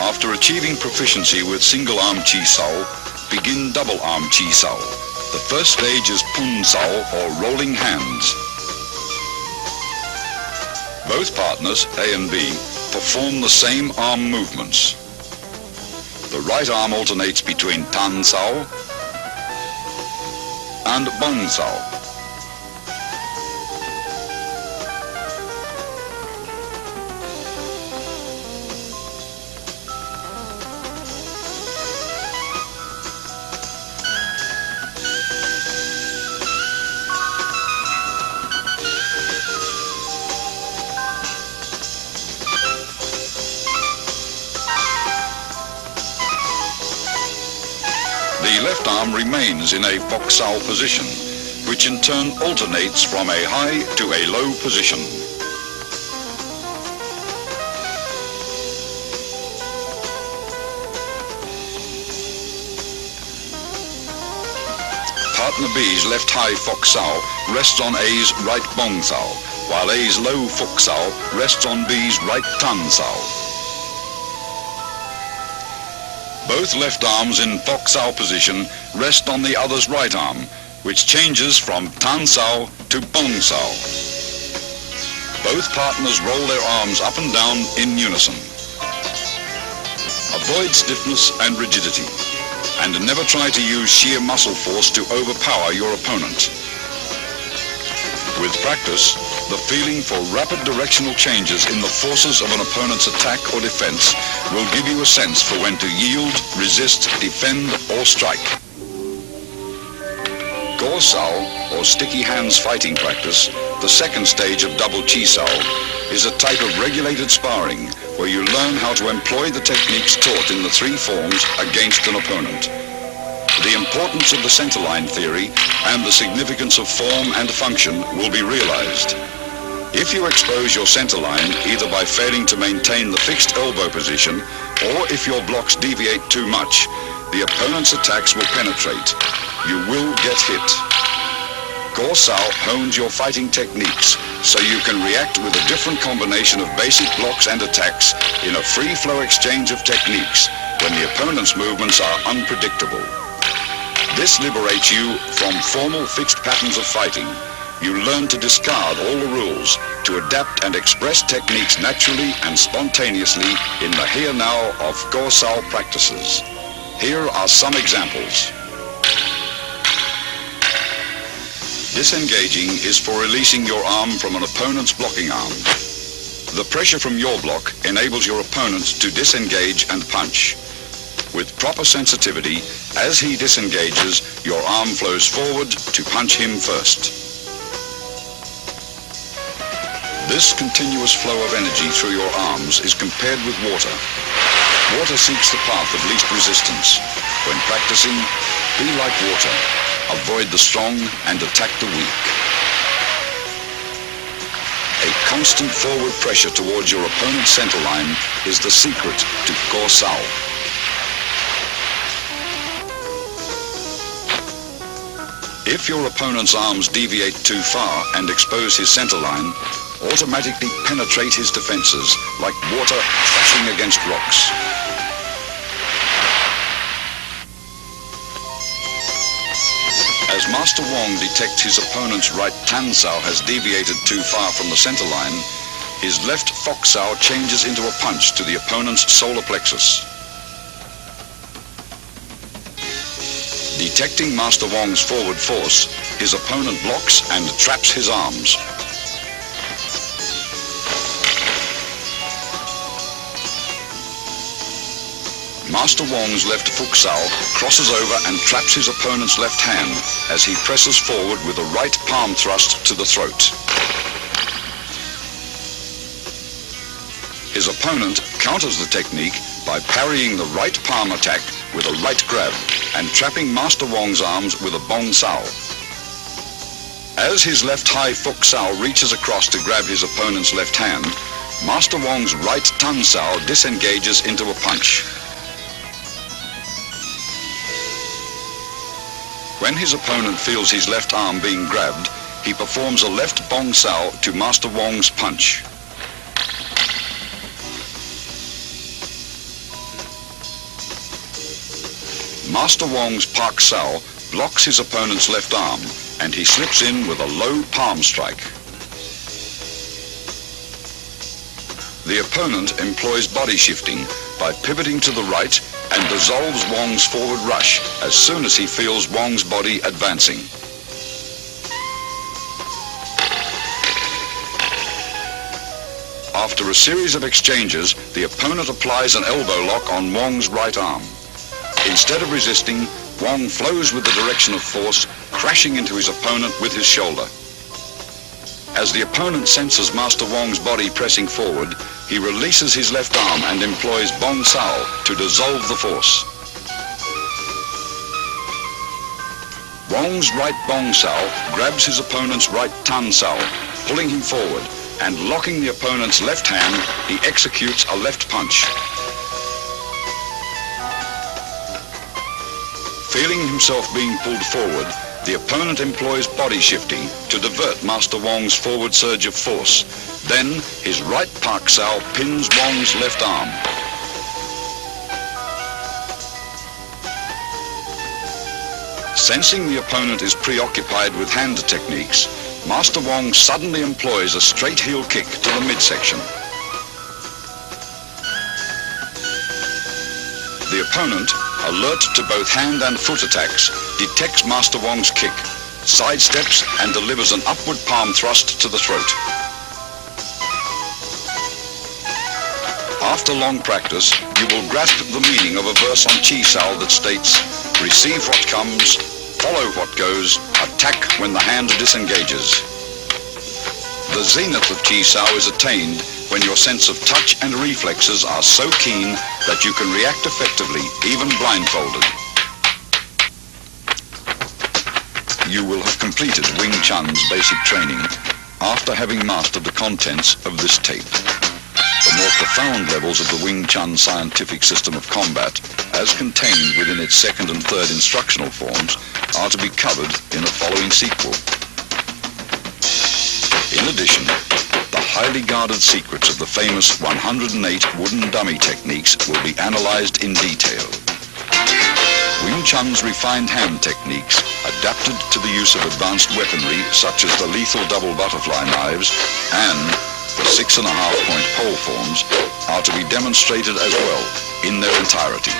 After achieving proficiency with single arm chi sao, begin double arm chi sao. The first stage is pun sao, or rolling hands. Both partners, A and B, perform the same arm movements. The right arm alternates between tan sao and bong sao. The left arm remains in a bok sao position, which in turn alternates from a high to a low position. Partner B's left high fok sao rests on A's right bong sao, while A's low fok sao rests on B's right tan sao. Both left arms in fok sao position rest on the other's right arm, which changes from tan sao to bong sao. Both partners roll their arms up and down in unison. Avoid stiffness and rigidity, and never try to use sheer muscle force to overpower your opponent. With practice, the feeling for rapid directional changes in the forces of an opponent's attack or defense will give you a sense for when to yield, resist, defend, or strike. Gor sao, or sticky hands fighting practice, the second stage of double chi sao, is a type of regulated sparring where you learn how to employ the techniques taught in the three forms against an opponent. The importance of the centerline theory and the significance of form and function will be realized. If you expose your centerline either by failing to maintain the fixed elbow position or if your blocks deviate too much, the opponent's attacks will penetrate. You will get hit. Gor sao hones your fighting techniques so you can react with a different combination of basic blocks and attacks in a free-flow exchange of techniques when the opponent's movements are unpredictable. This liberates you from formal fixed patterns of fighting. You learn to discard all the rules, to adapt and express techniques naturally and spontaneously in the here-now of Gor sao practices. Here are some examples. Disengaging is for releasing your arm from an opponent's blocking arm. The pressure from your block enables your opponent to disengage and punch. With proper sensitivity, as he disengages, your arm flows forward to punch him first. This continuous flow of energy through your arms is compared with water. Water seeks the path of least resistance. When practicing, be like water. Avoid the strong and attack the weak. A constant forward pressure towards your opponent's centerline is the secret to Gor sao. If your opponent's arms deviate too far and expose his centerline, automatically penetrate his defenses like water crashing against rocks. As Master Wong detects his opponent's right tan sao has deviated too far from the centerline, his left fok sao changes into a punch to the opponent's solar plexus. Detecting Master Wong's forward force, his opponent blocks and traps his arms. Master Wong's left fok sao crosses over and traps his opponent's left hand as he presses forward with a right palm thrust to the throat. His opponent counters the technique by parrying the right palm attack with a right grab and trapping Master Wong's arms with a bong sao. As his left high fok sao reaches across to grab his opponent's left hand, Master Wong's right tan sao disengages into a punch. When his opponent feels his left arm being grabbed, he performs a left bong sao to Master Wong's punch. Master Wong's Pak Sao blocks his opponent's left arm, and he slips in with a low palm strike. The opponent employs body shifting by pivoting to the right and dissolves Wong's forward rush as soon as he feels Wong's body advancing. After a series of exchanges, the opponent applies an elbow lock on Wong's right arm. Instead of resisting, Wong flows with the direction of force, crashing into his opponent with his shoulder. As the opponent senses Master Wong's body pressing forward, he releases his left arm and employs Bong Sao to dissolve the force. Wong's right Bong Sao grabs his opponent's right Tan Sao, pulling him forward, and locking the opponent's left hand, he executes a left punch. Feeling himself being pulled forward, the opponent employs body shifting to divert Master Wong's forward surge of force. Then, his right Pak Sao pins Wong's left arm. Sensing the opponent is preoccupied with hand techniques, Master Wong suddenly employs a straight heel kick to the midsection. The opponent, alert to both hand and foot attacks, detects Master Wong's kick, sidesteps and delivers an upward palm thrust to the throat. After long practice, you will grasp the meaning of a verse on Chi Sao that states, "Receive what comes, follow what goes, attack when the hand disengages." The zenith of Chi Sao is attained when your sense of touch and reflexes are so keen that you can react effectively, even blindfolded. You will have completed Wing Chun's basic training after having mastered the contents of this tape. The more profound levels of the Wing Chun scientific system of combat, as contained within its second and third instructional forms, are to be covered in a following sequel. In addition, the highly guarded secrets of the famous 108 wooden dummy techniques will be analyzed in detail. Wing Chun's refined hand techniques, adapted to the use of advanced weaponry such as the lethal double butterfly knives and the 6.5-point pole forms, are to be demonstrated as well in their entirety.